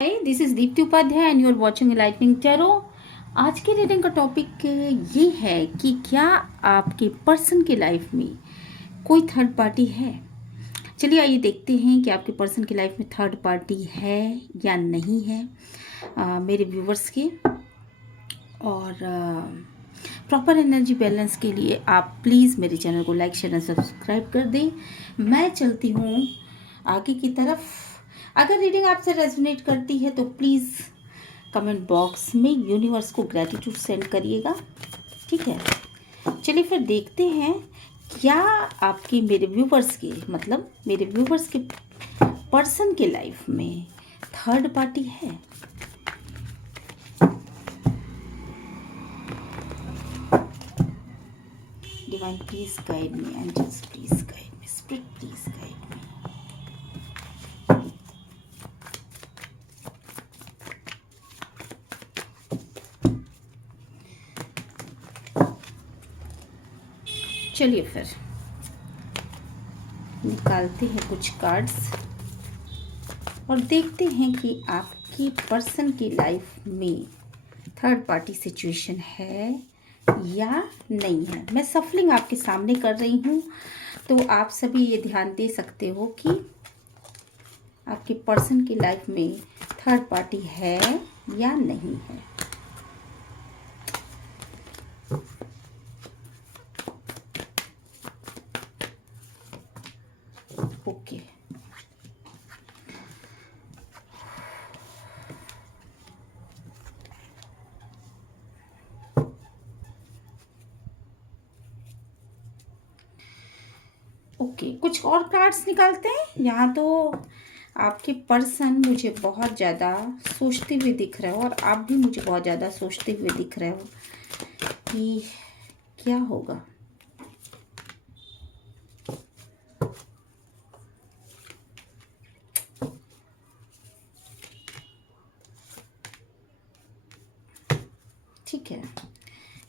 This is Deepti Upadhyay and you are watching Lightning Tarot. आज के reading का टॉपिक ये है कि क्या आपके पर्सन की लाइफ में कोई थर्ड पार्टी है। चलिए आइए देखते हैं कि आपके पर्सन की लाइफ में थर्ड पार्टी है या नहीं है मेरे व्यूवर्स के। और प्रॉपर एनर्जी बैलेंस के लिए आप प्लीज़ मेरे चैनल को लाइक शेयर एंड सब्सक्राइब कर दें। मैं चलती हूँ आगे की तरफ। अगर रीडिंग आपसे रेजोनेट करती है तो प्लीज़ कमेंट बॉक्स में यूनिवर्स को ग्रैटिट्यूड सेंड करिएगा, ठीक है। चलिए फिर देखते हैं क्या आपके मेरे व्यूवर्स के पर्सन के लाइफ में थर्ड पार्टी है। Divine please guide me, angels please guide me, spirit please guide me. चलिए फिर निकालते हैं कुछ कार्ड्स और देखते हैं कि आपकी पर्सन की लाइफ में थर्ड पार्टी सिचुएशन है या नहीं है। मैं सफलिंग आपके सामने कर रही हूँ, तो आप सभी ये ध्यान दे सकते हो कि आपके पर्सन की लाइफ में थर्ड पार्टी है या नहीं है। ओके, कुछ और कार्ड्स निकालते हैं। यहाँ तो आपके पर्सन मुझे बहुत ज़्यादा सोचते हुए दिख रहे हो और आप भी मुझे बहुत ज़्यादा सोचते हुए दिख रहे हो कि क्या होगा। ठीक है,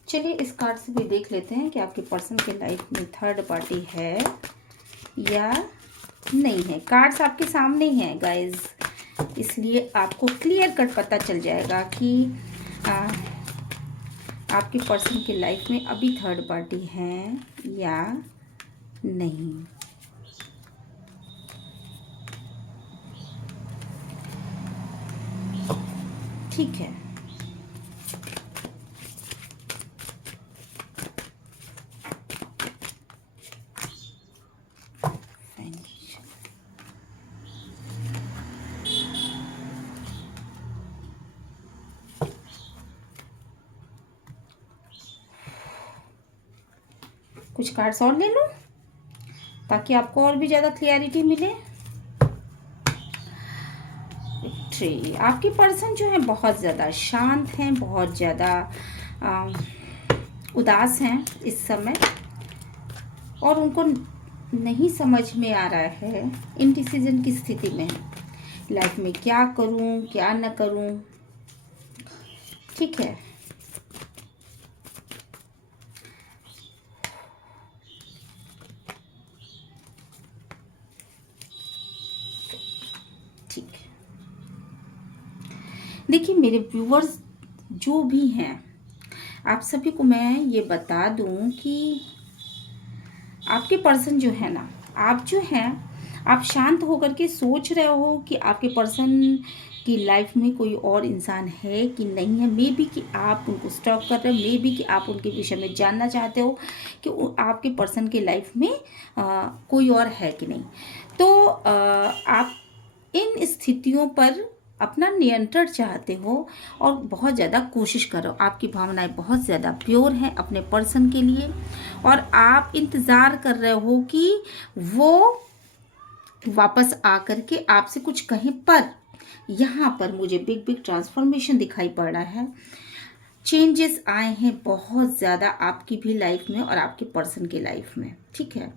चलिए इस कार्ड से भी देख लेते हैं कि आपके पर्सन के लाइफ में थर्ड पार्टी है या नहीं है। कार्ड्स आपके सामने ही हैं गाइज, इसलिए आपको क्लियर कट पता चल जाएगा कि आपके पर्सन की लाइफ में अभी थर्ड पार्टी है या नहीं। ठीक है, कुछ कार्ड्स और ले लो ताकि आपको और भी ज़्यादा क्लियरिटी मिले। आपके पर्सन जो है बहुत ज़्यादा शांत हैं, बहुत ज़्यादा उदास हैं इस समय, और उनको नहीं समझ में आ रहा है, इनडिसीजन की स्थिति में लाइफ में क्या करूं क्या न करूं। ठीक है, ठीक है। देखिए मेरे व्यूवर्स जो भी हैं, आप सभी को मैं ये बता दूं कि आपके पर्सन जो है ना, आप जो हैं आप शांत होकर के सोच रहे हो कि आपके पर्सन की लाइफ में कोई और इंसान है कि नहीं है। मे बी कि आप उनको स्टॉक कर रहे हो, मे बी कि आप उनके विषय में जानना चाहते हो कि आपके पर्सन की लाइफ में कोई और है कि नहीं। तो आप इन स्थितियों पर अपना नियंत्रण चाहते हो और बहुत ज़्यादा कोशिश करो। आपकी भावनाएं बहुत ज़्यादा प्योर हैं अपने पर्सन के लिए, और आप इंतज़ार कर रहे हो कि वो वापस आकर के आपसे कुछ कहें। पर यहाँ पर मुझे बिग ट्रांसफॉर्मेशन दिखाई पड़ रहा है। चेंजेस आए हैं बहुत ज़्यादा आपकी भी लाइफ में और आपके पर्सन की लाइफ में। ठीक है,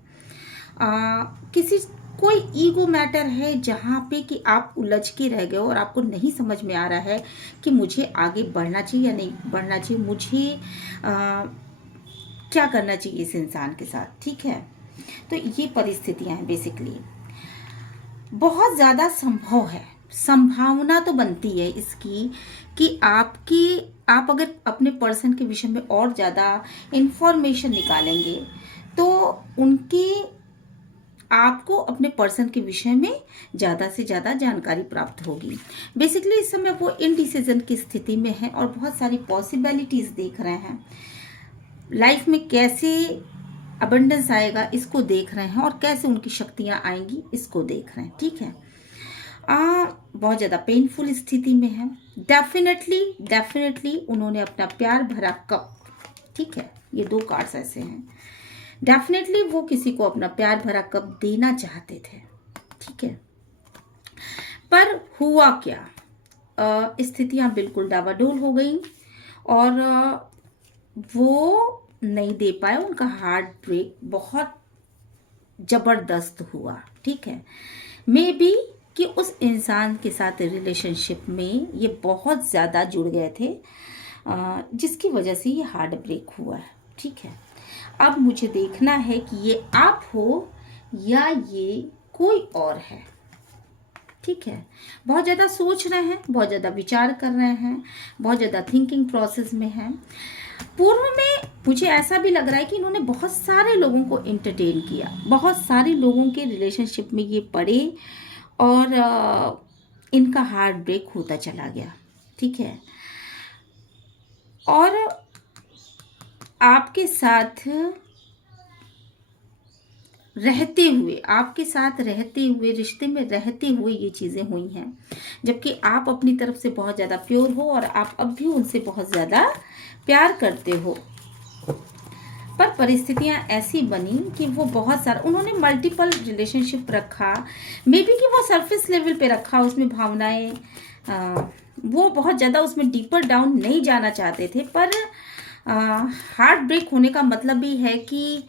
कोई ईगो मैटर है जहाँ पे कि आप उलझ के रह गए हो और आपको नहीं समझ में आ रहा है कि मुझे आगे बढ़ना चाहिए या नहीं बढ़ना चाहिए, मुझे क्या करना चाहिए इस इंसान के साथ। ठीक है, तो ये परिस्थितियाँ हैं बेसिकली। बहुत ज़्यादा संभव है संभावना तो बनती है इसकी कि आप अगर अपने पर्सन के विषय में और ज़्यादा इंफॉर्मेशन निकालेंगे तो उनके आपको अपने पर्सन के विषय में ज़्यादा से ज़्यादा जानकारी प्राप्त होगी। बेसिकली इस समय वो इनडिसीजन की स्थिति में है और बहुत सारी पॉसिबिलिटीज़ देख रहे हैं। लाइफ में कैसे अबंडेंस आएगा इसको देख रहे हैं और कैसे उनकी शक्तियाँ आएंगी इसको देख रहे हैं। ठीक है, बहुत ज़्यादा पेनफुल स्थिति में है। डेफिनेटली उन्होंने अपना प्यार भरा कप, ठीक है, ये 2 कार्ड्स ऐसे हैं, डेफिनेटली वो किसी को अपना प्यार भरा कप देना चाहते थे। ठीक है, पर हुआ क्या, स्थितियां बिल्कुल डावाडोल हो गई और वो नहीं दे पाए। उनका हार्ट ब्रेक बहुत जबरदस्त हुआ। ठीक है, मे बी कि उस इंसान के साथ रिलेशनशिप में ये बहुत ज़्यादा जुड़ गए थे जिसकी वजह से ये हार्ट ब्रेक हुआ है। ठीक है, अब मुझे देखना है कि ये आप हो या ये कोई और है। ठीक है, बहुत ज़्यादा सोच रहे हैं, बहुत ज़्यादा विचार कर रहे हैं, बहुत ज़्यादा थिंकिंग प्रोसेस में हैं। पूर्व में मुझे ऐसा भी लग रहा है कि इन्होंने बहुत सारे लोगों को एंटरटेन किया, बहुत सारे लोगों के रिलेशनशिप में ये पड़े और इनका हार्ट ब्रेक होता चला गया। ठीक है, और आपके साथ रहते हुए रिश्ते में रहते हुए ये चीज़ें हुई हैं, जबकि आप अपनी तरफ से बहुत ज़्यादा प्योर हो और आप अब भी उनसे बहुत ज़्यादा प्यार करते हो। पर परिस्थितियां ऐसी बनी कि वो बहुत सारा उन्होंने मल्टीपल रिलेशनशिप रखा, मे बी कि वो सरफेस लेवल पे रखा, उसमें भावनाएं वो बहुत ज़्यादा उसमें डीपर डाउन नहीं जाना चाहते थे। पर हार्ट ब्रेक होने का मतलब भी है कि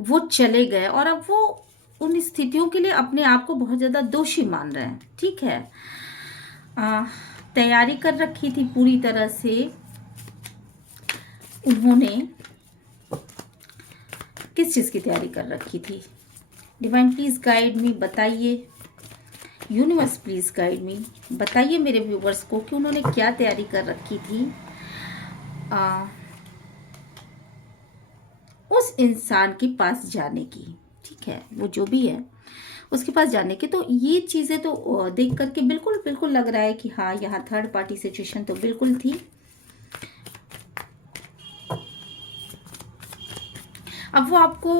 वो चले गए और अब वो उन स्थितियों के लिए अपने आप को बहुत ज़्यादा दोषी मान रहे हैं। ठीक है, तैयारी कर रखी थी पूरी तरह से उन्होंने। किस चीज़ की तैयारी कर रखी थी? डिवाइन प्लीज़ गाइड मी, बताइए। यूनिवर्स प्लीज़ गाइड मी, बताइए मेरे व्यूवर्स को कि उन्होंने क्या तैयारी कर रखी थी उस इंसान के पास जाने की। ठीक है, वो जो भी है उसके पास जाने की। तो ये चीज़ें तो देख करके बिल्कुल लग रहा है कि हाँ, यहाँ थर्ड पार्टी सिचुएशन तो बिल्कुल थी। अब वो आपको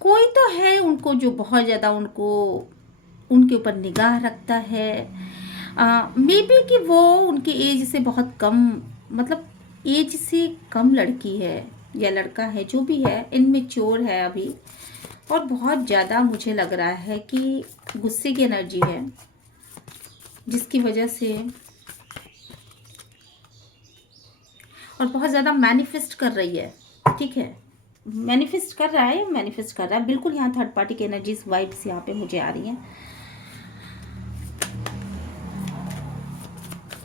कोई तो है उनको जो बहुत ज़्यादा उनके ऊपर निगाह रखता है। मे बी कि वो उनके एज से बहुत कम, मतलब एज से कम लड़की है या लड़का है, जो भी है, इनमेच्योर है अभी और बहुत ज़्यादा मुझे लग रहा है कि गुस्से की एनर्जी है जिसकी वजह से, और बहुत ज़्यादा मैनिफेस्ट कर रही है। ठीक है, मैनिफेस्ट कर रहा है बिल्कुल। यहाँ थर्ड पार्टी की एनर्जीज वाइब्स यहाँ पे मुझे आ रही हैं।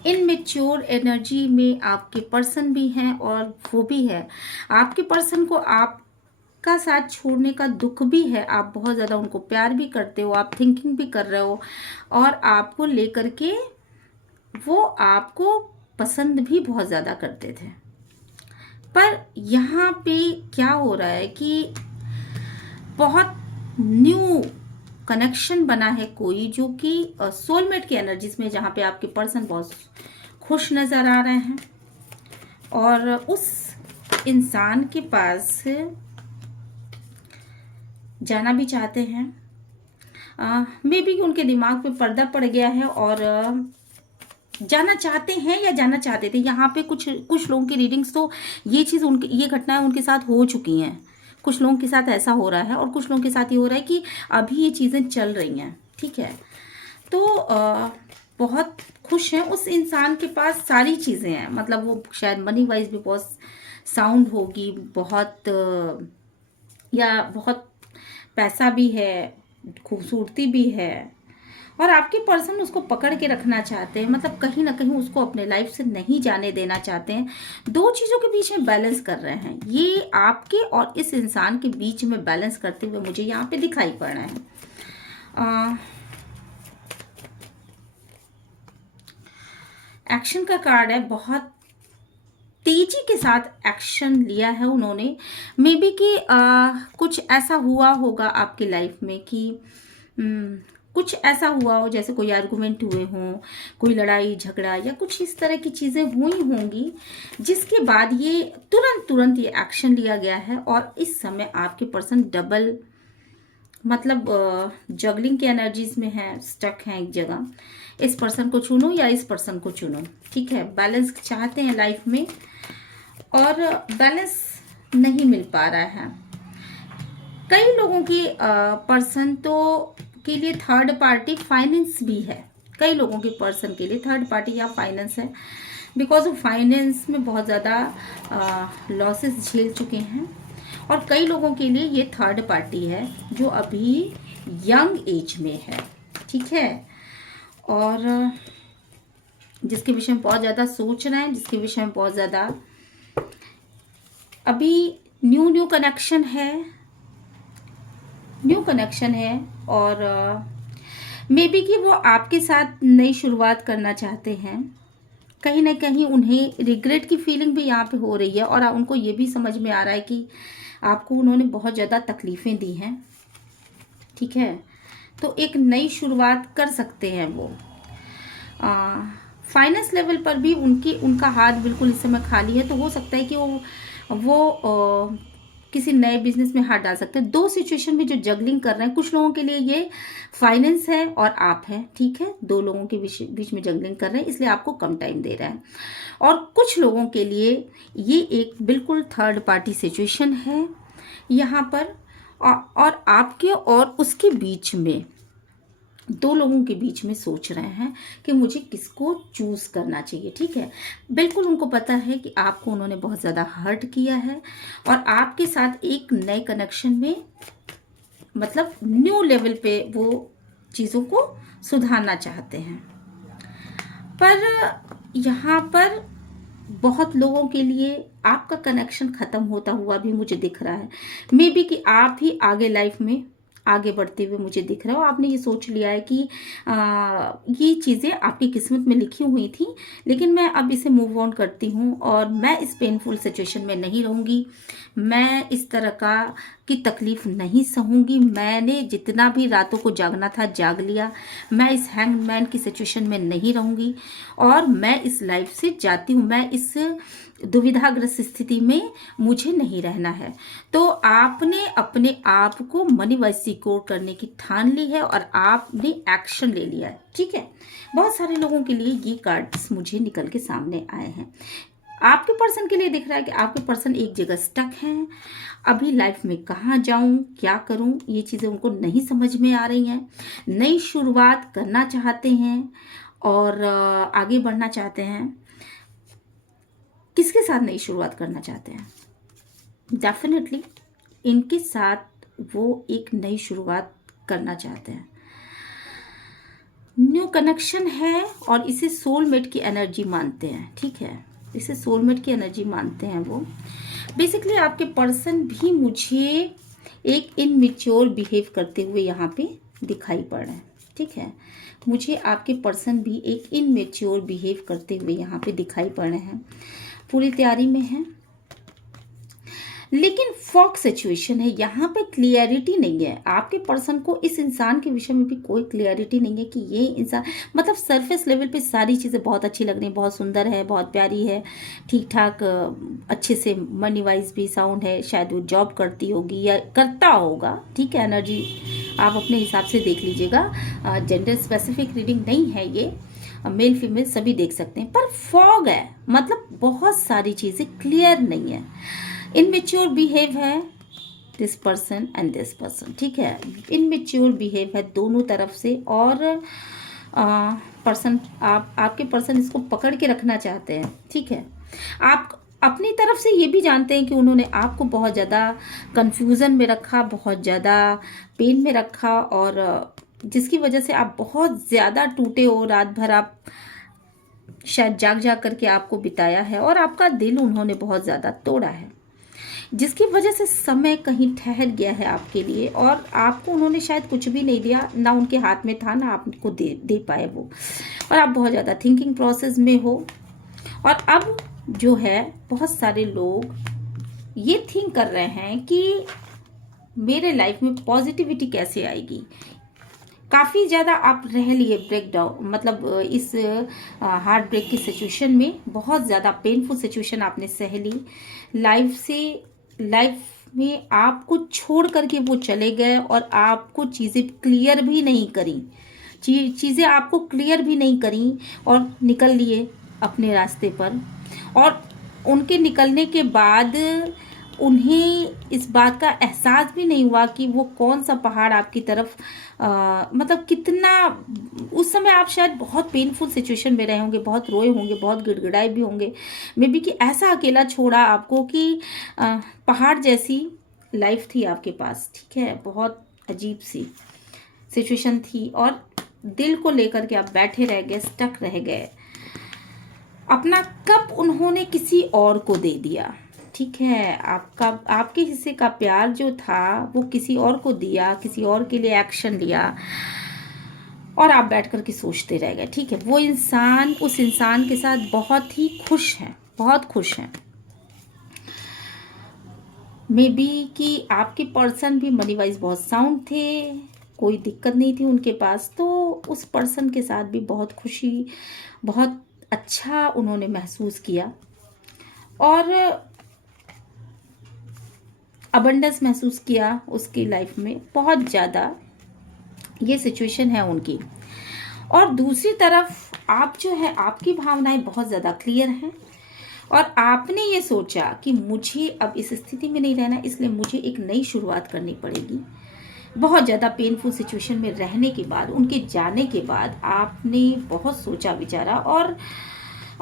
इनमेच्योर एनर्जी में आपके पर्सन भी हैं और वो भी है। आपके पर्सन को आपका साथ छोड़ने का दुख भी है, आप बहुत ज़्यादा उनको प्यार भी करते हो, आप थिंकिंग भी कर रहे हो और आपको लेकर के वो आपको पसंद भी बहुत ज़्यादा करते थे। पर यहाँ पे क्या हो रहा है कि बहुत न्यू कनेक्शन बना है कोई, जो कि सोलमेट की एनर्जीज में, जहाँ पे आपके पर्सन बहुत खुश नज़र आ रहे हैं और उस इंसान के पास जाना भी चाहते हैं। मे बी उनके दिमाग पे पर्दा पड़ गया है और जाना चाहते हैं या जाना चाहते थे। यहाँ पे कुछ लोगों की रीडिंग्स तो ये चीज़ ये घटनाएं उनके साथ हो चुकी हैं। कुछ लोगों के साथ ऐसा हो रहा है और कुछ लोगों के साथ ये हो रहा है कि अभी ये चीज़ें चल रही हैं। ठीक है, तो बहुत खुश हैं। उस इंसान के पास सारी चीज़ें हैं, मतलब वो शायद मनी वाइज भी बहुत साउंड होगी, बहुत या बहुत पैसा भी है, खूबसूरती भी है और आपके पर्सन उसको पकड़ के रखना चाहते हैं, मतलब कहीं ना कहीं उसको अपने लाइफ से नहीं जाने देना चाहते हैं। दो चीज़ों के बीच में बैलेंस कर रहे हैं, ये आपके और इस इंसान के बीच में बैलेंस करते हुए मुझे यहाँ पे दिखाई पड़ रहा है। एक्शन का कार्ड है, बहुत तेजी के साथ एक्शन लिया है उन्होंने। मे बी कि कुछ ऐसा हुआ होगा आपकी लाइफ में कि कुछ ऐसा हुआ हो, जैसे कोई आर्गुमेंट हुए हों, कोई लड़ाई झगड़ा या कुछ इस तरह की चीज़ें हुई होंगी, जिसके बाद ये तुरंत ये एक्शन लिया गया है। और इस समय आपके पर्सन डबल मतलब जगलिंग के एनर्जीज में है, स्टक है एक जगह। इस पर्सन को चुनो या इस पर्सन को चुनो, ठीक है। बैलेंस चाहते हैं लाइफ में और बैलेंस नहीं मिल पा रहा है। कई लोगों की पर्सन तो के लिए थर्ड पार्टी फाइनेंस भी है, कई लोगों के पर्सन के लिए थर्ड पार्टी या फाइनेंस है, बिकॉज ऑफ फाइनेंस में बहुत ज़्यादा लॉसेस झेल चुके हैं। और कई लोगों के लिए ये थर्ड पार्टी है जो अभी यंग एज में है, ठीक है। और जिसके विषय में बहुत ज़्यादा सोच रहे हैं, जिसके विषय में बहुत ज़्यादा अभी न्यू कनेक्शन है और मे बी कि वो आपके साथ नई शुरुआत करना चाहते हैं। कहीं ना कहीं उन्हें रिग्रेट की फीलिंग भी यहाँ पे हो रही है और उनको ये भी समझ में आ रहा है कि आपको उन्होंने बहुत ज़्यादा तकलीफ़ें दी हैं, ठीक है। तो एक नई शुरुआत कर सकते हैं वो। फाइनेंस लेवल पर भी उनका हाथ बिल्कुल इस समय खाली है, तो हो सकता है कि वो किसी नए बिजनेस में हाथ डाल सकते हैं। दो सिचुएशन में जो जगलिंग कर रहे हैं, कुछ लोगों के लिए ये फाइनेंस है और आप हैं, ठीक है। दो लोगों के बीच में जगलिंग कर रहे हैं, इसलिए आपको कम टाइम दे रहा है। और कुछ लोगों के लिए ये एक बिल्कुल थर्ड पार्टी सिचुएशन है यहाँ पर, और आपके और उसके बीच में, दो लोगों के बीच में सोच रहे हैं कि मुझे किसको चूज करना चाहिए, ठीक है। बिल्कुल उनको पता है कि आपको उन्होंने बहुत ज़्यादा हर्ट किया है और आपके साथ एक नए कनेक्शन में, मतलब न्यू लेवल पे वो चीज़ों को सुधारना चाहते हैं। पर यहाँ पर बहुत लोगों के लिए आपका कनेक्शन ख़त्म होता हुआ भी मुझे दिख रहा है। मे बी कि आप ही आगे लाइफ में आगे बढ़ते हुए मुझे दिख रहा हो। आपने ये सोच लिया है कि ये चीज़ें आपकी किस्मत में लिखी हुई थी, लेकिन मैं अब इसे मूव ऑन करती हूँ और मैं इस पेनफुल सिचुएशन में नहीं रहूँगी, मैं इस तरह की तकलीफ़ नहीं सहूँगी। मैंने जितना भी रातों को जागना था जाग लिया, मैं इस हैंगमैन की सिचुएशन में नहीं रहूँगी और मैं इस लाइफ से जाती हूँ। मैं इस दुविधाग्रस्त स्थिति में मुझे नहीं रहना है। तो आपने अपने आप को मनी वाइज सिक्योर करने की ठान ली है और आपने एक्शन ले लिया है, ठीक है। बहुत सारे लोगों के लिए ये कार्ड्स मुझे निकल के सामने आए हैं। आपके पर्सन के लिए दिख रहा है कि आपके पर्सन एक जगह स्टक हैं, अभी लाइफ में कहाँ जाऊं, क्या करूं, ये चीज़ें उनको नहीं समझ में आ रही हैं। नई शुरुआत करना चाहते हैं और आगे बढ़ना चाहते हैं। किसके साथ नई शुरुआत करना चाहते हैं? डेफिनेटली इनके साथ वो एक नई शुरुआत करना चाहते हैं। न्यू कनेक्शन है और इसे सोलमेट की एनर्जी मानते हैं, ठीक है। इसे सोलमेट की एनर्जी मानते हैं वो। बेसिकली आपके पर्सन भी मुझे एक इनमेच्योर बिहेव करते हुए यहाँ पे दिखाई पड़ रहे हैं, ठीक है। मुझे आपके पर्सन भी एक इनमेच्योर बिहेव करते हुए यहाँ पे दिखाई पड़ रहे हैं। पूरी तैयारी में है, लेकिन फॉग सिचुएशन है, यहाँ पे क्लियरिटी नहीं है। आपके पर्सन को इस इंसान के विषय में भी कोई क्लियरिटी नहीं है कि ये इंसान, मतलब सरफेस लेवल पे सारी चीज़ें बहुत अच्छी लग रही हैं, बहुत सुंदर है, बहुत प्यारी है, ठीक ठाक, अच्छे से मनी वाइज भी साउंड है, शायद वो जॉब करती होगी या करता होगा, ठीक है। एनर्जी आप अपने हिसाब से देख लीजिएगा, जेंडर स्पेसिफिक रीडिंग नहीं है ये, मेल फीमेल सभी देख सकते हैं। पर फॉग है, मतलब बहुत सारी चीज़ें क्लियर नहीं है। इनमेच्योर बिहेव है this person and this person, ठीक है। इनमेच्योर बिहेव है दोनों तरफ से और पर्सन आपके पर्सन इसको पकड़ के रखना चाहते हैं, ठीक है। आप अपनी तरफ से ये भी जानते हैं कि उन्होंने आपको बहुत ज़्यादा कंफ्यूजन में रखा, बहुत ज़्यादा पेन में रखा और जिसकी वजह से आप बहुत ज़्यादा टूटे हो। रात भर आप शायद जाग जाग करके आपको बिताया है और आपका दिल उन्होंने बहुत ज़्यादा तोड़ा है, जिसकी वजह से समय कहीं ठहर गया है आपके लिए और आपको उन्होंने शायद कुछ भी नहीं दिया, ना उनके हाथ में था, ना आपको दे पाए वो, और आप बहुत ज़्यादा थिंकिंग प्रोसेस में हो। और अब जो है बहुत सारे लोग ये थिंक कर रहे हैं कि मेरे लाइफ में पॉजिटिविटी कैसे आएगी। काफ़ी ज़्यादा आप रह लिए ब्रेक डाउन, मतलब इस हार्ट ब्रेक की सिचुएशन में बहुत ज़्यादा पेनफुल सिचुएशन आपने सह ली। लाइफ में आपको छोड़ करके वो चले गए और आपको चीज़ें क्लियर भी नहीं करी, चीज़ें आपको क्लियर भी नहीं करी और निकल लिए अपने रास्ते पर। और उनके निकलने के बाद उन्हें इस बात का एहसास भी नहीं हुआ कि वो कौन सा पहाड़ आपकी तरफ मतलब कितना, उस समय आप शायद बहुत पेनफुल सिचुएशन में रहे होंगे, बहुत रोए होंगे, बहुत गिड़गिड़ाए भी होंगे मे बी, कि ऐसा अकेला छोड़ा आपको कि पहाड़ जैसी लाइफ थी आपके पास, ठीक है, बहुत अजीब सी सिचुएशन थी और दिल को लेकर के आप बैठे रह गए, स्टक रह गए। अपना कप उन्होंने किसी और को दे दिया, ठीक है, आपके हिस्से का प्यार जो था वो किसी और को दिया, किसी और के लिए एक्शन लिया और आप बैठ कर के सोचते रह गए, ठीक है। वो इंसान उस इंसान के साथ बहुत ही खुश हैं, बहुत खुश हैं। मे बी कि आपके पर्सन भी मनी वाइज बहुत साउंड थे, कोई दिक्कत नहीं थी उनके पास, तो उस पर्सन के साथ भी बहुत खुशी, बहुत अच्छा उन्होंने महसूस किया और अबंडेंस महसूस किया उसकी लाइफ में, बहुत ज़्यादा ये सिचुएशन है उनकी। और दूसरी तरफ आप जो है, आपकी भावनाएं बहुत ज़्यादा क्लियर हैं और आपने ये सोचा कि मुझे अब इस स्थिति में नहीं रहना, इसलिए मुझे एक नई शुरुआत करनी पड़ेगी। बहुत ज़्यादा पेनफुल सिचुएशन में रहने के बाद, उनके जाने के बाद आपने बहुत सोचा विचारा और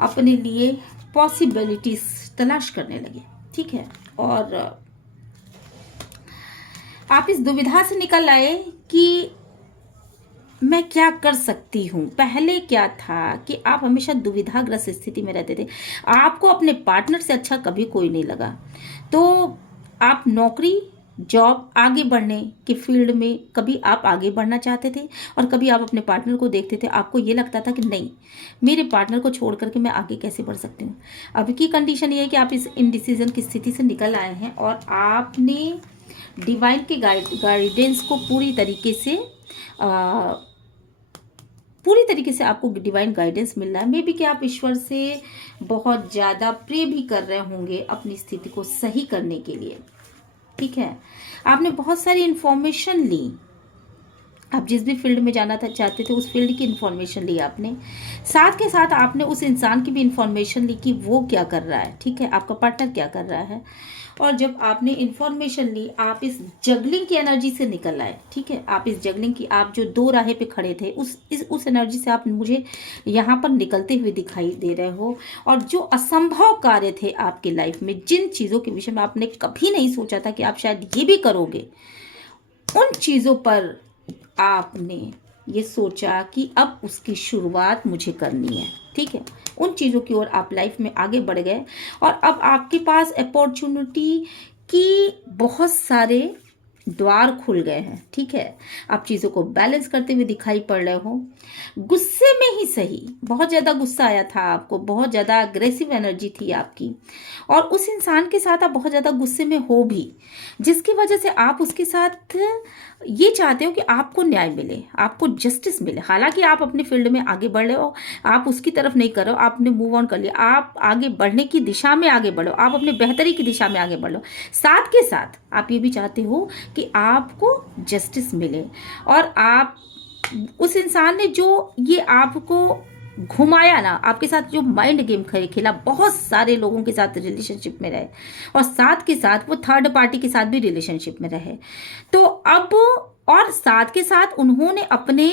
अपने लिए पॉसिबिलिटीज तलाश करने लगे, ठीक है। और आप इस दुविधा से निकल आए कि मैं क्या कर सकती हूँ। पहले क्या था कि आप हमेशा दुविधाग्रस्त स्थिति में रहते थे, आपको अपने पार्टनर से अच्छा कभी कोई नहीं लगा, तो आप नौकरी, जॉब, आगे बढ़ने के फील्ड में कभी आप आगे बढ़ना चाहते थे और कभी आप अपने पार्टनर को देखते थे, आपको ये लगता था कि नहीं, मेरे पार्टनर को छोड़ करके मैं आगे कैसे बढ़ सकती हूँ। अभी की कंडीशन ये है कि आप इस इनडिसीजन की स्थिति से निकल आए हैं और आपने डिवाइन के गाइडेंस को पूरी तरीके से आपको डिवाइन गाइडेंस मिल रहा है। मे बी कि आप ईश्वर से बहुत ज़्यादा प्रे भी कर रहे होंगे अपनी स्थिति को सही करने के लिए, ठीक है। आपने बहुत सारी इंफॉर्मेशन ली, आप जिस भी फील्ड में जाना था चाहते थे उस फील्ड की इंफॉर्मेशन ली आपने, साथ के साथ आपने उस इंसान की भी इंफॉर्मेशन ली कि वो क्या कर रहा है, ठीक है, आपका पार्टनर क्या कर रहा है। और जब आपने इंफॉर्मेशन ली, आप इस जगलिंग की एनर्जी से निकल आए, ठीक है। आप इस जगलिंग की, आप जो दो राहे पे खड़े थे, उस एनर्जी से आप मुझे यहाँ पर निकलते हुए दिखाई दे रहे हो। और जो असंभव कार्य थे आपकी लाइफ में, जिन चीज़ों के विषय में आपने कभी नहीं सोचा था कि आप शायद ये भी करोगे, उन चीज़ों पर आपने ये सोचा कि अब उसकी शुरुआत मुझे करनी है, ठीक है। उन चीज़ों की ओर आप लाइफ में आगे बढ़ गए और अब आपके पास अपॉर्चुनिटी की बहुत सारे द्वार खुल गए हैं, ठीक है। आप चीज़ों को बैलेंस करते हुए दिखाई पड़ रहे हो, गुस्से में ही सही, बहुत ज़्यादा गुस्सा आया था आपको, बहुत ज़्यादा अग्रेसिव एनर्जी थी आपकी और उस इंसान के साथ आप बहुत ज़्यादा गुस्से में हो भी, जिसकी वजह से आप उसके साथ ये चाहते हो कि आपको न्याय मिले, आपको जस्टिस मिले। हालांकि आप अपने फील्ड में आगे बढ़ रहे हो, आप उसकी तरफ नहीं कर रहे हो, आपने मूव ऑन कर लिया, आप आगे बढ़ने की दिशा में आगे बढ़ो, आप अपने बेहतरी की दिशा में आगे बढ़ो। साथ के साथ आप ये भी चाहते हो कि आपको जस्टिस मिले और आप, उस इंसान ने जो ये आपको घुमाया ना, आपके साथ जो माइंड गेम खेला, बहुत सारे लोगों के साथ रिलेशनशिप में रहे और साथ के साथ वो थर्ड पार्टी के साथ भी रिलेशनशिप में रहे, तो अब और साथ के साथ उन्होंने अपने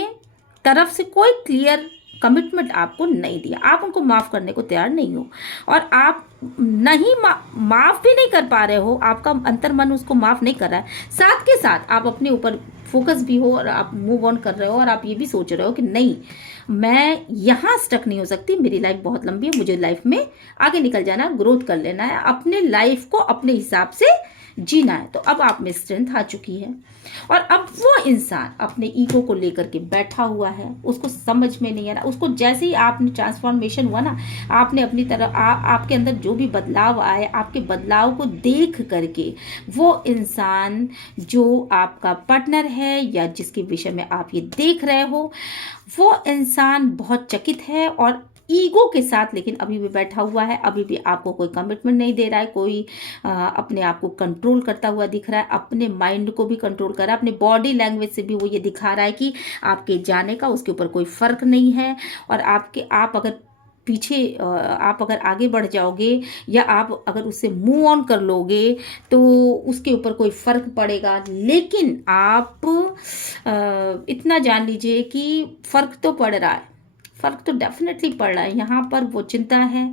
तरफ से कोई क्लियर कमिटमेंट आपको नहीं दिया, आप उनको माफ़ करने को तैयार नहीं हो, और आप नहीं माफ़ भी नहीं कर पा रहे हो, आपका अंतर्मन उसको माफ़ नहीं कर रहा है, साथ के साथ आप अपने ऊपर फोकस भी हो और आप मूव ऑन कर रहे हो, और आप ये भी सोच रहे हो कि नहीं, मैं यहाँ स्टक नहीं हो सकती, मेरी लाइफ बहुत लंबी है, मुझे लाइफ में आगे निकल जाना है, ग्रोथ कर लेना है, अपने लाइफ को अपने हिसाब से जीना है। तो अब आप में स्ट्रेंथ आ चुकी है, और अब वो इंसान अपने ईगो को लेकर के बैठा हुआ है, उसको समझ में नहीं आ रहा, उसको जैसे ही आपने ट्रांसफॉर्मेशन हुआ ना, आपने अपनी तरफ आपके अंदर जो भी बदलाव आए, आपके बदलाव को देख करके वो इंसान जो आपका पार्टनर है या जिसके विषय में आप ये देख रहे हो, वो इंसान बहुत चकित है और ईगो के साथ लेकिन अभी भी बैठा हुआ है, अभी भी आपको कोई कमिटमेंट नहीं दे रहा है, कोई अपने आप को कंट्रोल करता हुआ दिख रहा है, अपने माइंड को भी कंट्रोल कर रहा है, अपने बॉडी लैंग्वेज से भी वो ये दिखा रहा है कि आपके जाने का उसके ऊपर कोई फर्क नहीं है, और आप अगर पीछे आप अगर आगे बढ़ जाओगे या आप अगर उससे मूव ऑन कर लोगे तो उसके ऊपर कोई फ़र्क पड़ेगा, लेकिन आप इतना जान लीजिए कि फ़र्क तो पड़ रहा है, फ़र्क तो डेफिनेटली पड़ रहा है। यहाँ पर वो चिंता है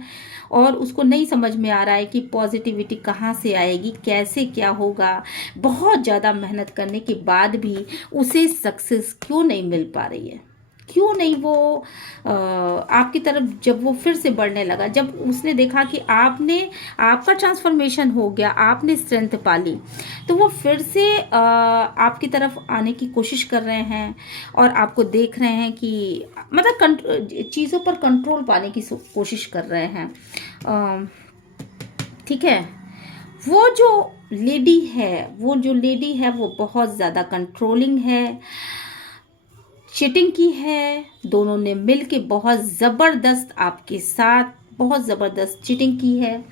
और उसको नहीं समझ में आ रहा है कि पॉजिटिविटी कहाँ से आएगी, कैसे क्या होगा, बहुत ज़्यादा मेहनत करने के बाद भी उसे सक्सेस क्यों नहीं मिल पा रही है, क्यों नहीं वो आपकी तरफ जब वो फिर से बढ़ने लगा, जब उसने देखा कि आपका ट्रांसफॉर्मेशन हो गया, आपने स्ट्रेंथ पाली, तो वो फिर से आपकी तरफ आने की कोशिश कर रहे हैं और आपको देख रहे हैं कि मतलब चीज़ों पर कंट्रोल पाने की कोशिश कर रहे हैं। ठीक है, वो जो लेडी है वो बहुत ज़्यादा कंट्रोलिंग है, चीटिंग की है, दोनों ने मिलके बहुत ज़बरदस्त आपके साथ बहुत ज़बरदस्त चीटिंग की है,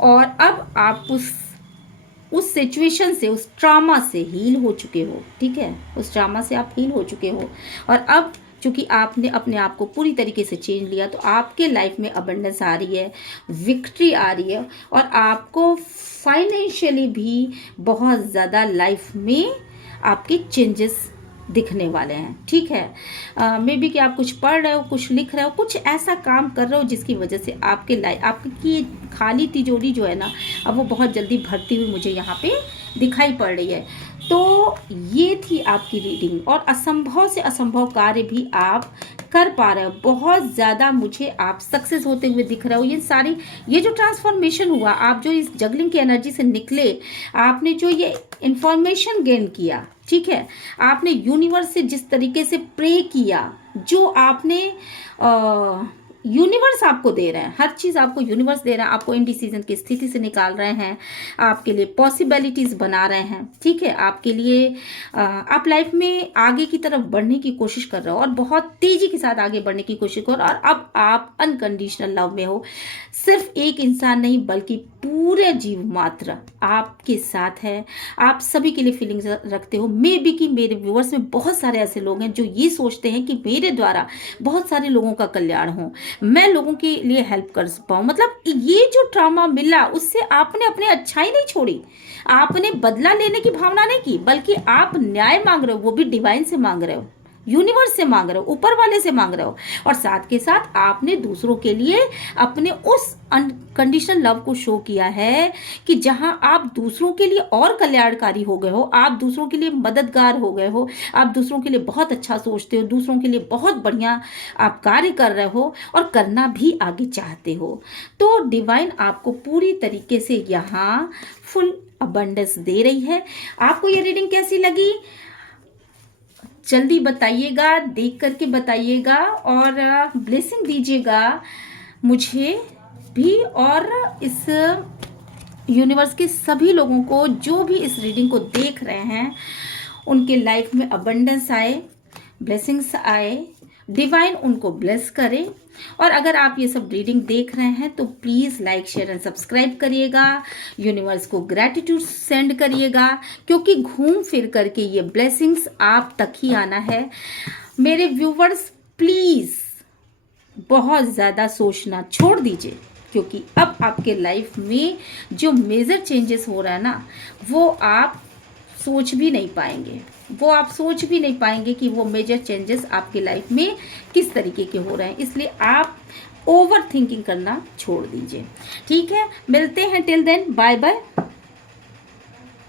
और अब आप उस सिचुएशन से, उस ट्रॉमा से हील हो चुके हो। ठीक है, उस ट्रॉमा से आप हील हो चुके हो, और अब चूंकि आपने अपने आप को पूरी तरीके से चेंज लिया, तो आपके लाइफ में अबंडेंस आ रही है, विक्ट्री आ रही है, और आपको फाइनेंशियली भी बहुत ज़्यादा लाइफ में आपके चेंजेस दिखने वाले हैं। ठीक है, मे बी कि आप कुछ पढ़ रहे हो, कुछ लिख रहे हो, कुछ ऐसा काम कर रहे हो जिसकी वजह से आपकी खाली तिजोरी जो है ना, अब वो बहुत जल्दी भरती हुई मुझे यहाँ पे दिखाई पड़ रही है। तो ये थी आपकी रीडिंग, और असंभव से असंभव कार्य भी आप कर पा रहे हो, बहुत ज़्यादा मुझे आप सक्सेस होते हुए दिख रहे हो। ये जो ट्रांसफॉर्मेशन हुआ, आप जो इस जगलिंग की एनर्जी से निकले, आपने जो ये इंफॉर्मेशन गेन किया, ठीक है, आपने यूनिवर्स से जिस तरीके से प्रे किया, जो आपने यूनिवर्स आपको दे रहा है, हर चीज़ आपको यूनिवर्स दे रहा है, आपको इनडिसीजन की स्थिति से निकाल रहे हैं, आपके लिए पॉसिबिलिटीज़ बना रहे हैं। ठीक है, आपके लिए आप लाइफ में आगे की तरफ बढ़ने की कोशिश कर रहे हो, और बहुत तेज़ी के साथ आगे बढ़ने की कोशिश करो, और अब आप अनकंडीशनल लव में हो। सिर्फ एक इंसान नहीं बल्कि पूरे जीव मात्र आपके साथ है, आप सभी के लिए फीलिंग्स रखते हो। मे बी कि मेरे व्यूअर्स में बहुत सारे ऐसे लोग हैं जो ये सोचते हैं कि मेरे द्वारा बहुत सारे लोगों का कल्याण हो, मैं लोगों के लिए हेल्प कर पाऊँ। मतलब ये जो ट्रॉमा मिला, उससे आपने अपनी अच्छाई नहीं छोड़ी, आपने बदला लेने की भावना नहीं की, बल्कि आप न्याय मांग रहे हो, वो भी डिवाइन से मांग रहे हो, यूनिवर्स से मांग रहे हो, ऊपर वाले से मांग रहे हो, और साथ के साथ आपने दूसरों के लिए अपने उस अनकंडीशनल लव को शो किया है कि जहां आप दूसरों के लिए और कल्याणकारी हो गए हो, आप दूसरों के लिए मददगार हो गए हो, आप दूसरों के लिए बहुत अच्छा सोचते हो, दूसरों के लिए बहुत बढ़िया आप कार्य कर रहे हो और करना भी आगे चाहते हो। तो डिवाइन आपको पूरी तरीके से यहाँ फुल अबंडेंस दे रही है। आपको ये रीडिंग कैसी लगी जल्दी बताइएगा, देख करके बताइएगा, और ब्लेसिंग दीजिएगा मुझे भी और इस यूनिवर्स के सभी लोगों को जो भी इस रीडिंग को देख रहे हैं, उनके लाइफ में अबंडेंस आए, ब्लेसिंग्स आए, डिवाइन उनको ब्लेस करे। और अगर आप ये सब रीडिंग देख रहे हैं तो please like share and subscribe करिएगा, यूनिवर्स को ग्रैटिट्यूड सेंड करिएगा, क्योंकि घूम फिर करके ये ब्लेसिंग्स आप तक ही आना है। मेरे व्यूवर्स प्लीज़ बहुत ज़्यादा सोचना छोड़ दीजिए, क्योंकि अब आपके लाइफ में जो मेजर चेंजेस हो रहा है ना, वो आप सोच भी नहीं पाएंगे, वो आप सोच भी नहीं पाएंगे कि वो मेजर चेंजेस आपकी लाइफ में किस तरीके के हो रहे हैं। इसलिए आप ओवर थिंकिंग करना छोड़ दीजिए। ठीक है, मिलते हैं, टिल देन बाय बाय।